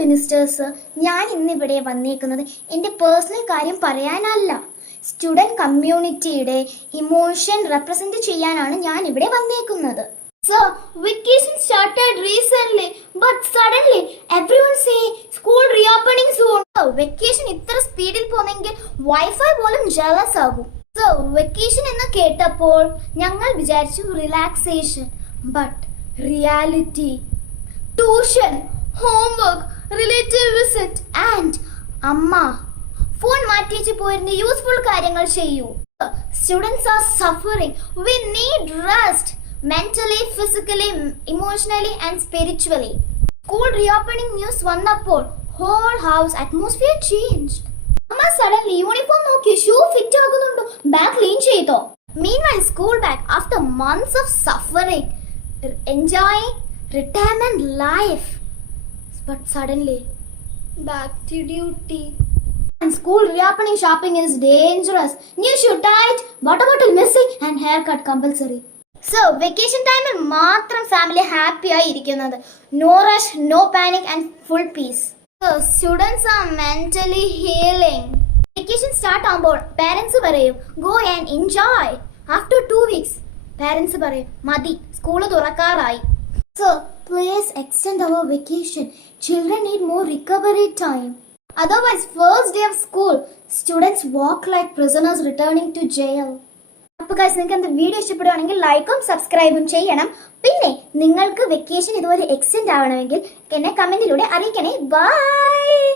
Ministers, ഞാൻ ഇന്നിവിടെ വന്നേക്കുന്നത് എൻ്റെ പേഴ്സണൽ കാര്യം പറയാനല്ല. സ്റ്റുഡൻറ് കമ്മ്യൂണിറ്റിയുടെ ഇമോഷൻ റെപ്രസെന്റ് ചെയ്യാനാണ് ഞാൻ ഇവിടെ വന്നേക്കുന്നത്. Sir, vacation started recently, but suddenly everyone say school reopening soon. Vacation ഇത്ര സ്പീഡിൽ പോന്നെങ്കിൽ വൈഫൈ പോലും ജലസ് ആകും. So, vacation എന്ന് കേട്ടപ്പോൾ ഞങ്ങൾ വിചാരിച്ചു relaxation, but reality, tuition, homework, relative visit and അമ്മ ഫോൺ മാറ്റിവെച്ച് പോയിരുന്ന യൂസ്ഫുൾ കാര്യങ്ങൾ ചെയ്യൂ. Students are suffering. We need rest mentally, physically, emotionally and spiritually. School reopening news വന്നപ്പോൾ whole house atmosphere changed. അമ്മ suddenly uniform നോക്കി ഷൂ ഫിറ്റ് ആകുന്നുണ്ടോ, ബാഗ് ക്ലീൻ ചെയ്തോ. Meanwhile school back after months of suffering, enjoying retirement life, but suddenly back to duty. And school reopening shopping is dangerous. New shoe tight, water bottle missing and haircut compulsory. So, vacation ടൈമിൽ മാത്രം family happy ആയി ഇരിക്കുന്നത്. No rush, no panic and full peace. So, students are mentally healing. Vacation start ആകുമ്പോൾ parents പറയും go and enjoy. After 2 weeks, parents പറയും മതി, school തുറക്കാറായി. So, please extend our vacation. Children need more recovery time. Otherwise, first day of school, students walk like prisoners returning to jail. അപ്പോൾ guys, നിങ്ങൾക്ക് എൻ്റെ video ഇഷ്ടപ്പെടുകയാണെങ്കിൽ ലൈക്കും സബ്സ്ക്രൈബും ചെയ്യണം. പിന്നെ നിങ്ങൾക്ക് വെക്കേഷൻ ഇതുപോലെ എക്സ്റ്റെൻഡ് ആവണമെങ്കിൽ എന്നെ കമന്റിലൂടെ അറിയിക്കണേ. ബൈ.